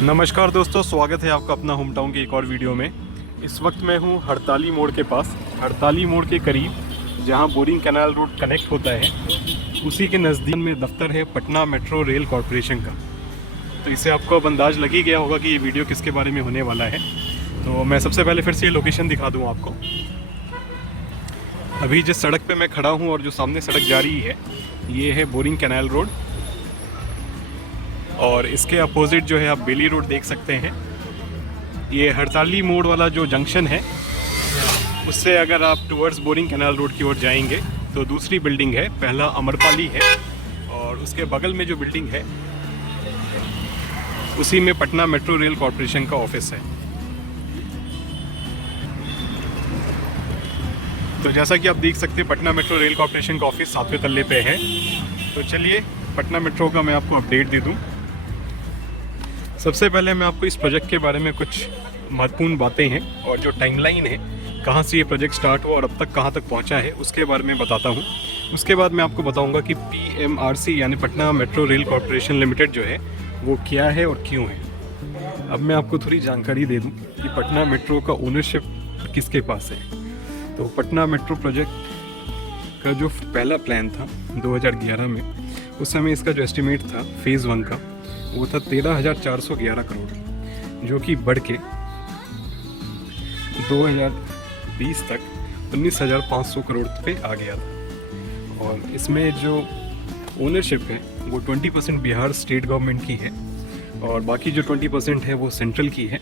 नमस्कार दोस्तों, स्वागत है आपका अपना होम टाउन की एक और वीडियो में। इस वक्त मैं हूँ हड़ताली मोड़ के पास, हड़ताली मोड़ के करीब जहाँ बोरिंग कैनाल रोड कनेक्ट होता है, उसी के नज़दीक में दफ्तर है पटना मेट्रो रेल कॉरपोरेशन का। तो इससे आपको अब अंदाज़ लग ही गया होगा कि ये वीडियो किसके बारे में होने वाला है। तो मैं सबसे पहले फिर से ये लोकेशन दिखा दूँ आपको। अभी जिस सड़क पर मैं खड़ा हूँ और जो सामने सड़क जा रही है, ये है बोरिंग कैनाल रोड, और इसके अपोजिट जो है आप बेली रोड देख सकते हैं। ये हड़ताली मोड़ वाला जो जंक्शन है, उससे अगर आप टुवर्ड्स बोरिंग कैनाल रोड की ओर जाएंगे तो दूसरी बिल्डिंग है, पहला अमरपाली है, और उसके बगल में जो बिल्डिंग है उसी में पटना मेट्रो रेल कॉरपोरेशन का ऑफिस है। तो जैसा कि आप देख सकते हैं, पटना मेट्रो रेल कॉरपोरेशन का ऑफिस 7वें तल्ले पे है। तो चलिए पटना मेट्रो का मैं आपको अपडेट दे दूं। सबसे पहले मैं आपको इस प्रोजेक्ट के बारे में कुछ महत्वपूर्ण बातें हैं और जो टाइमलाइन है, कहां से ये प्रोजेक्ट स्टार्ट हुआ और अब तक कहां तक पहुंचा है, उसके बारे में बताता हूं। उसके बाद मैं आपको बताऊंगा कि PMRC यानी Patna metro rail corporation limited जो है वो क्या है और क्यों है। अब मैं आपको थोड़ी जानकारी दे दूं कि पटना मेट्रो का ओनरशिप किसके पास है। तो पटना मेट्रो प्रोजेक्ट का जो पहला प्लान था 2011 में, उस समय इसका जो एस्टिमेट था फेज़ 1 का, वो था 13,411 करोड़, जो कि बढ़ के 2020 तक 19,500 करोड़ पे आ गया था। और इसमें जो ओनरशिप है वो 20% बिहार स्टेट गवर्नमेंट की है, और बाकी जो 20% है वो सेंट्रल की है,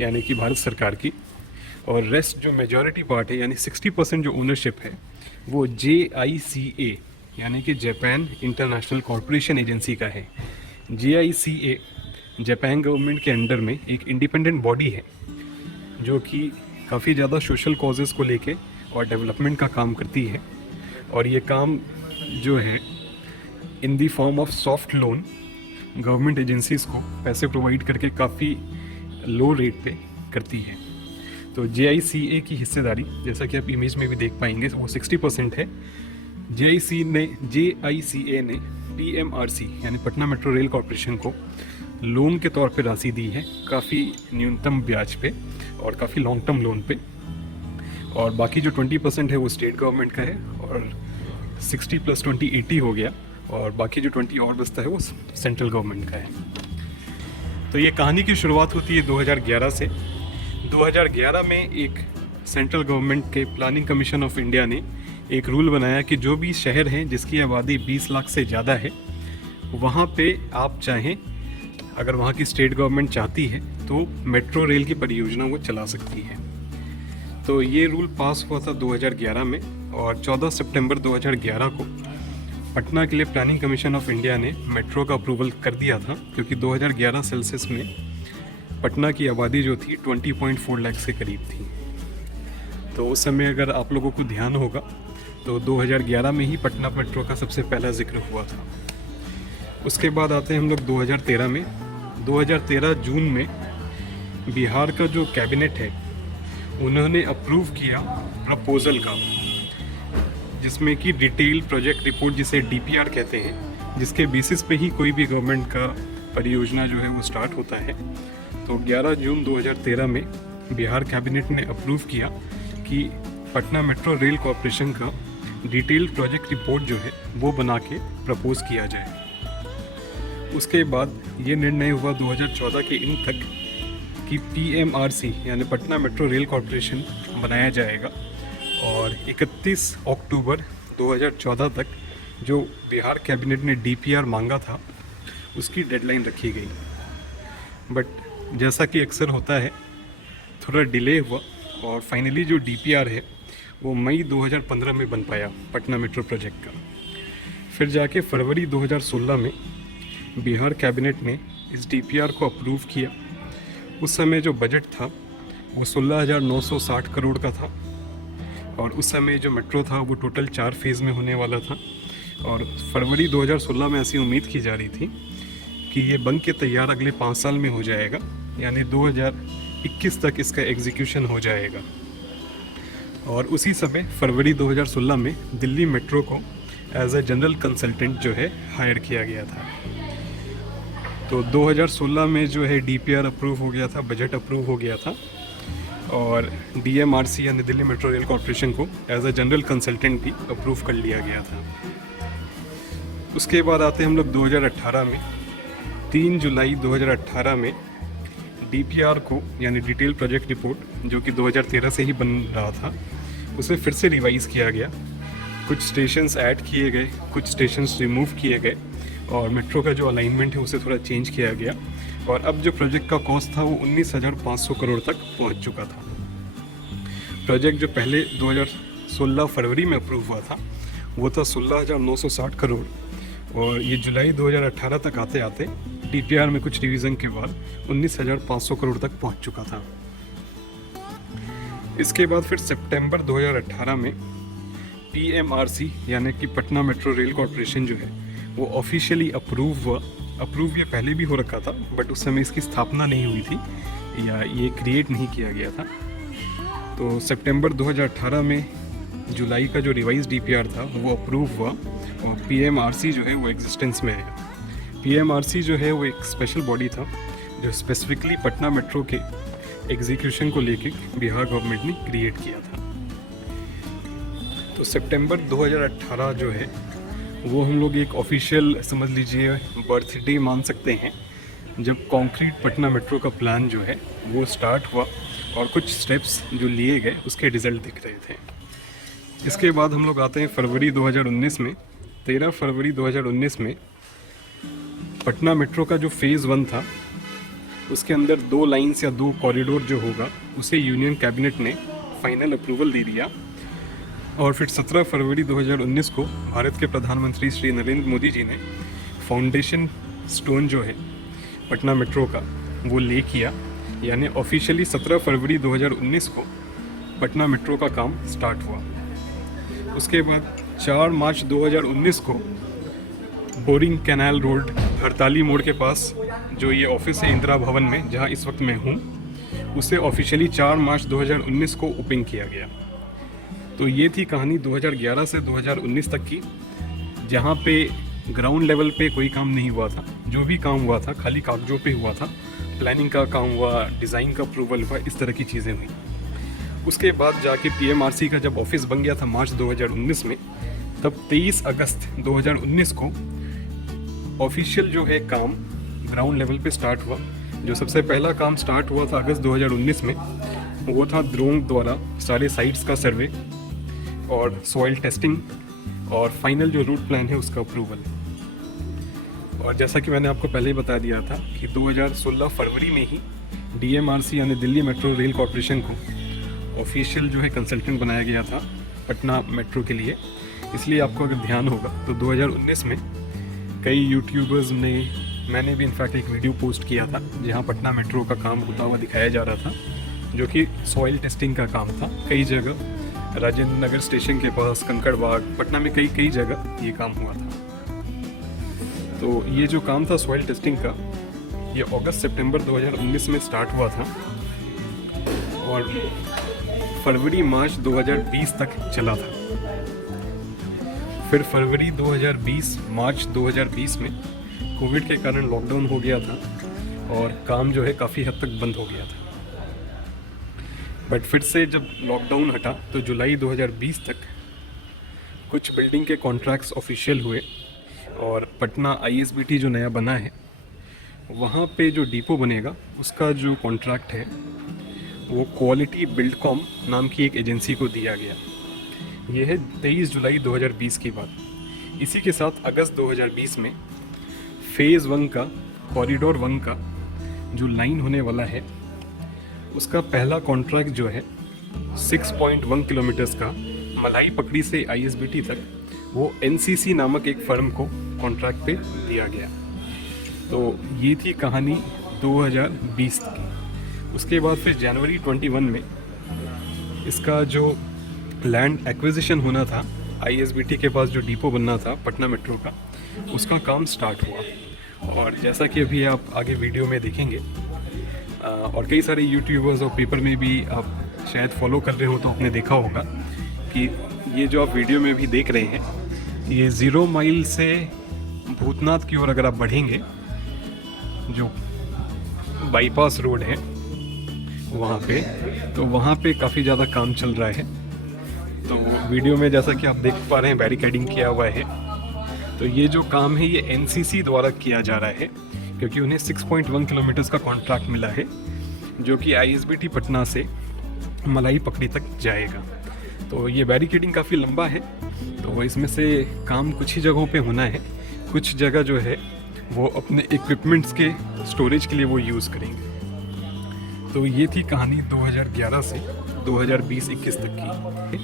यानी कि भारत सरकार की। और रेस्ट जो मेजॉरिटी पार्ट है यानी 60% जो ओनरशिप है वो JICA यानी कि जापान इंटरनेशनल कॉरपोरेशन एजेंसी का है। JICA जापान गवर्नमेंट के अंडर में एक इंडिपेंडेंट बॉडी है जो कि काफ़ी ज़्यादा सोशल कॉजेज़ को लेके और डेवलपमेंट का काम करती है। और ये काम जो है in the form of soft loan government agencies को पैसे प्रोवाइड करके काफ़ी लो रेट पे करती है। तो JICA की हिस्सेदारी, जैसा कि आप इमेज में भी देख पाएंगे, वो 60% है। JICA ने PMRC यानी पटना मेट्रो रेल कॉरपोरेशन को लोन के तौर पे राशि दी है, काफ़ी न्यूनतम ब्याज पे और काफ़ी लॉन्ग टर्म लोन पे। और बाकी जो 20% है वो स्टेट गवर्नमेंट का है, और 60 + 20 80 हो गया, और बाकी जो 20 और बचता है वो सेंट्रल गवर्नमेंट का है। तो ये कहानी की शुरुआत होती है 2011 से। 2011 में एक सेंट्रल गवर्नमेंट के प्लानिंग कमीशन ऑफ इंडिया ने एक रूल बनाया कि जो भी शहर हैं जिसकी आबादी 20 लाख से ज़्यादा है, वहाँ पे आप चाहें, अगर वहाँ की स्टेट गवर्नमेंट चाहती है तो मेट्रो रेल की परियोजना वो चला सकती है। तो ये रूल पास हुआ था 2011 में, और 14 सितंबर 2011 को पटना के लिए प्लानिंग कमीशन ऑफ इंडिया ने मेट्रो का अप्रूवल कर दिया था, क्योंकि 2011 सेल्सियस में पटना की आबादी जो थी 20.4 लाख से करीब थी। तो उस समय अगर आप लोगों को ध्यान होगा तो 2011 में ही पटना मेट्रो का सबसे पहला जिक्र हुआ था। उसके बाद आते हैं हम लोग 2013 में। 2013 जून में बिहार का जो कैबिनेट है उन्होंने अप्रूव किया प्रपोजल का, जिसमें कि डिटेल प्रोजेक्ट रिपोर्ट, जिसे DPR कहते हैं, जिसके बेसिस पे ही कोई भी गवर्नमेंट का परियोजना जो है वो स्टार्ट होता है। तो 11 जून 2013 में बिहार कैबिनेट ने अप्रूव किया कि पटना मेट्रो रेल कॉरपोरेशन का डिटेल प्रोजेक्ट रिपोर्ट जो है वो बना के प्रपोज किया जाए। उसके बाद ये निर्णय हुआ 2014 के एंड तक कि PMRC यानी पटना मेट्रो रेल कॉरपोरेशन बनाया जाएगा, और 31 अक्टूबर 2014 तक जो बिहार कैबिनेट ने DPR मांगा था उसकी डेडलाइन रखी गई। बट जैसा कि अक्सर होता है, थोड़ा डिले हुआ, और फाइनली जो DPR है वो मई 2015 में बन पाया पटना मेट्रो प्रोजेक्ट का। फिर जाके फरवरी 2016 में बिहार कैबिनेट ने इस DPR को अप्रूव किया। उस समय जो बजट था वो 16,960 करोड़ का था, और उस समय जो मेट्रो था वो टोटल 4 फेज़ में होने वाला था। और फरवरी 2016 में ऐसी उम्मीद की जा रही थी कि ये बन के तैयार अगले 5 साल में हो जाएगा, यानी 2021 तक इसका एग्जीक्यूशन हो जाएगा। और उसी समय फरवरी 2016 में दिल्ली मेट्रो को एज ए जनरल कंसल्टेंट जो है हायर किया गया था। तो 2016 में जो है DPR अप्रूव हो गया था, बजट अप्रूव हो गया था और DMRC यानी दिल्ली मेट्रो रेल कॉरपोरेशन को एज अ जनरल कंसल्टेंट भी अप्रूव कर लिया गया था। उसके बाद आते हैं हम लोग 2018 में। 3 जुलाई 2018 में DPR को यानी डिटेल प्रोजेक्ट रिपोर्ट जो कि 2013 से ही बन रहा था, उसे फिर से रिवाइज़ किया गया। कुछ स्टेशंस ऐड किए गए, कुछ स्टेशंस रिमूव किए गए और मेट्रो का जो अलाइनमेंट है उसे थोड़ा चेंज किया गया और अब जो प्रोजेक्ट का कॉस्ट था वो 19,500 करोड़ तक पहुंच चुका था। प्रोजेक्ट जो पहले 2016 फरवरी में अप्रूव हुआ था वो था 16,960 करोड़ और ये जुलाई 2018 तक आते आते DPR में कुछ रिवीजन के बाद 19,500 करोड़ तक पहुंच चुका था। इसके बाद फिर सितंबर 2018 में PMRC यानी कि पटना मेट्रो रेल कॉरपोरेशन जो है वो ऑफिशियली अप्रूव हुआ। अप्रूव ये पहले भी हो रखा था बट उस समय इसकी स्थापना नहीं हुई थी या ये क्रिएट नहीं किया गया था। तो सितंबर 2018 में जुलाई का जो रिवाइज DPR था वो अप्रूव हुआ और PMRC जो है वो एग्जिस्टेंस में आया। PMRC जो है वो एक स्पेशल बॉडी था जो स्पेसिफिकली पटना मेट्रो के एग्जीक्यूशन को लेके बिहार गवर्नमेंट ने क्रिएट किया था। तो सितंबर 2018 जो है वो हम लोग एक ऑफिशियल समझ लीजिए बर्थडे मान सकते हैं जब कॉन्क्रीट पटना मेट्रो का प्लान जो है वो स्टार्ट हुआ और कुछ स्टेप्स जो लिए गए उसके रिजल्ट दिख रहे थे। इसके बाद हम लोग आते हैं फरवरी 2019 में। 13 फरवरी 2019 में पटना मेट्रो का जो फेज़ 1 था उसके अंदर 2 लाइन्स या 2 कॉरिडोर जो होगा उसे यूनियन कैबिनेट ने फाइनल अप्रूवल दे दिया और फिर 17 फरवरी 2019 को भारत के प्रधानमंत्री श्री नरेंद्र मोदी जी ने फाउंडेशन स्टोन जो है पटना मेट्रो का वो ले किया, यानी ऑफिशियली 17 फरवरी 2019 को पटना मेट्रो का काम स्टार्ट हुआ। उसके बाद 4 मार्च 2019 को बोरिंग कैनाल रोड हड़ताली मोड़ के पास जो ये ऑफिस है इंदिरा भवन में जहाँ इस वक्त मैं हूँ, उसे ऑफिशियली 4 मार्च 2019 को ओपन किया गया। तो ये थी कहानी 2011 से 2019 तक की, जहाँ पे ग्राउंड लेवल पे कोई काम नहीं हुआ था। जो भी काम हुआ था खाली कागजों पे हुआ था, प्लानिंग का काम हुआ, डिज़ाइन का अप्रूवल हुआ, इस तरह की चीज़ें हुई। उसके बाद जाके PMRC का जब ऑफिस बन गया था मार्च 2019 में, तब 23 अगस्त 2019 को ऑफिशियल जो है काम ग्राउंड लेवल पे स्टार्ट हुआ। जो सबसे पहला काम स्टार्ट हुआ था अगस्त 2019 में, वो था ड्रोन द्वारा सारे साइट्स का सर्वे और सॉइल टेस्टिंग और फाइनल जो रूट प्लान है उसका अप्रूवल। और जैसा कि मैंने आपको पहले ही बता दिया था कि 2016 फरवरी में ही DMRC यानी दिल्ली मेट्रो रेल कॉरपोरेशन को ऑफिशियल जो है कंसल्टेंट बनाया गया था पटना मेट्रो के लिए। इसलिए आपको अगर ध्यान होगा तो 2019 में कई यूट्यूबर्स ने, मैंने भी इनफैक्ट एक वीडियो पोस्ट किया था जहां पटना मेट्रो का काम होता हुआ दिखाया जा रहा था, जो कि सॉइल टेस्टिंग का काम था। कई जगह राजेंद्र नगर स्टेशन के पास, कंकड़ बाग, पटना में कई जगह ये काम हुआ था। तो ये जो काम था सॉइल टेस्टिंग का, ये अगस्त सितंबर 2019 में स्टार्ट हुआ था और फरवरी मार्च 2020 तक चला था। फिर फरवरी 2020 मार्च 2020 में कोविड के कारण लॉकडाउन हो गया था और काम जो है काफ़ी हद तक बंद हो गया था। बट फिर से जब लॉकडाउन हटा तो जुलाई 2020 तक कुछ बिल्डिंग के कॉन्ट्रैक्ट्स ऑफिशियल हुए और पटना ISBT जो नया बना है वहाँ पे जो डिपो बनेगा उसका जो कॉन्ट्रैक्ट है वो क्वालिटी बिल्डकॉम नाम की एक एजेंसी को दिया गया। ये है 23 जुलाई 2020 की बात। इसी के साथ अगस्त 2020 में फेज़ 1 का, कॉरिडोर 1 का जो लाइन होने वाला है उसका पहला कॉन्ट्रैक्ट जो है 6.1 किलोमीटर्स का मलाई पकड़ी से ISBT तक, वो NCC नामक एक फर्म को कॉन्ट्रैक्ट पे दिया गया। तो ये थी कहानी 2020 की। उसके बाद फिर जनवरी 21 में इसका जो लैंड एक्विजिशन होना था, ISBT के पास जो डिपो बनना था पटना मेट्रो का, उसका काम स्टार्ट हुआ। और जैसा कि अभी आप आगे वीडियो में देखेंगे और कई सारे यूट्यूबर्स और पेपर में भी आप शायद फॉलो कर रहे हो तो आपने देखा होगा कि ये जो आप वीडियो में भी देख रहे हैं, ये 0 माइल से भूतनाथ की ओर अगर आप बढ़ेंगे जो बाईपास रोड है वहाँ पे, तो वहाँ पे काफ़ी ज़्यादा काम चल रहा है। तो वीडियो में जैसा कि आप देख पा रहे हैं बैरिकेडिंग किया हुआ है। तो ये जो काम है ये एनसीसी द्वारा किया जा रहा है, क्योंकि उन्हें 6.1 किलोमीटर्स का कॉन्ट्रैक्ट मिला है, जो कि आईएसबीटी पटना से मलाई पकड़ी तक जाएगा। तो ये बैरिकेडिंग काफ़ी लंबा है, तो इसमें से काम कुछ ही जगहों पे होना है, कुछ जगह जो है वो अपने इक्विपमेंट्स के स्टोरेज के लिए वो यूज़ करेंगे। तो ये थी कहानी 2011 से 2020-21 तक की।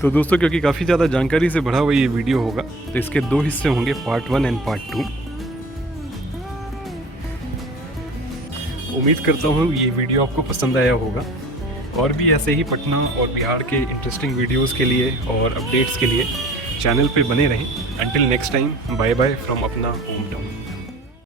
तो दोस्तों, क्योंकि काफ़ी ज़्यादा जानकारी से भरा हुआ ये वीडियो होगा, तो इसके 2 हिस्से होंगे, पार्ट 1 एंड पार्ट 2। उम्मीद करता हूँ ये वीडियो आपको पसंद आया होगा, और भी ऐसे ही पटना और बिहार के इंटरेस्टिंग वीडियोस के लिए और अपडेट्स के लिए चैनल पे बने रहें। Until next time, bye bye from अपना होम टाउन।